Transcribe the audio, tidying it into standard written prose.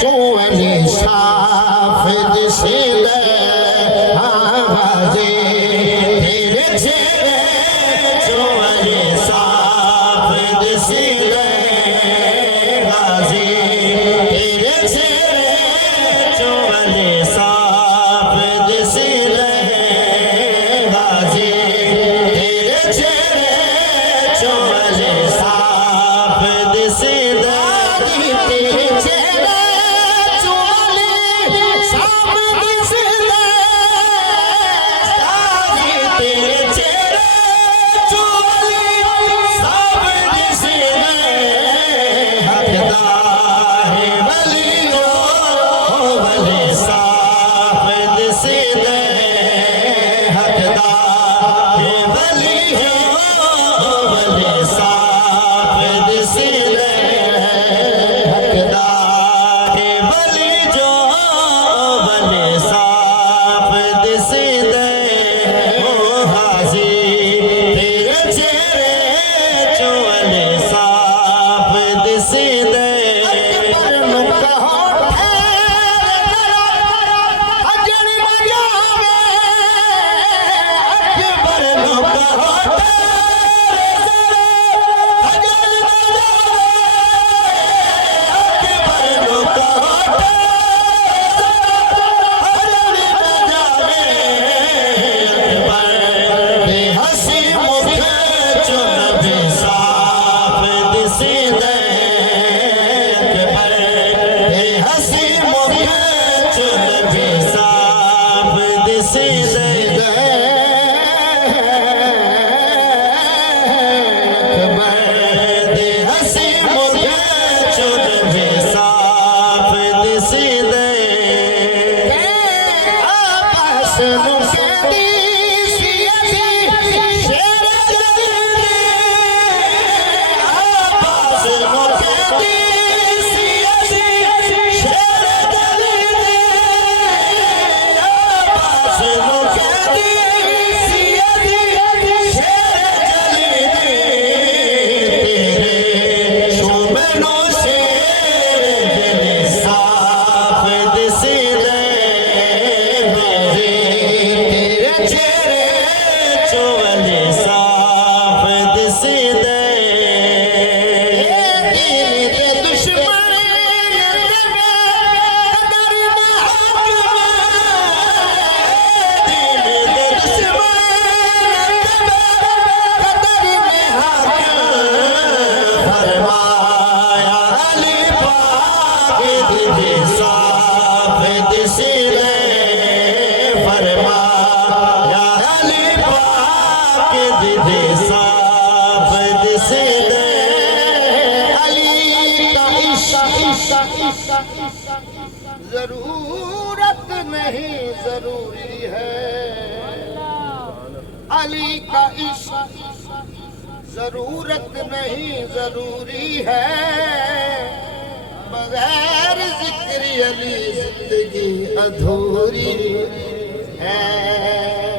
चुअली साफिद सिले आवाज़े तेरे चेहरे चुअली साफिद सिले गाज़ी तेरे चेहरे चुअली साफिद सिले गाज़ी तेरे चेहरे चुअली साफिद सिले तेरे चेहरे जरूरत नहीं जरूरी है अली का इश्क जरूरत नहीं जरूरी है बगैर जिक्र अली जिंदगी अधूरी है।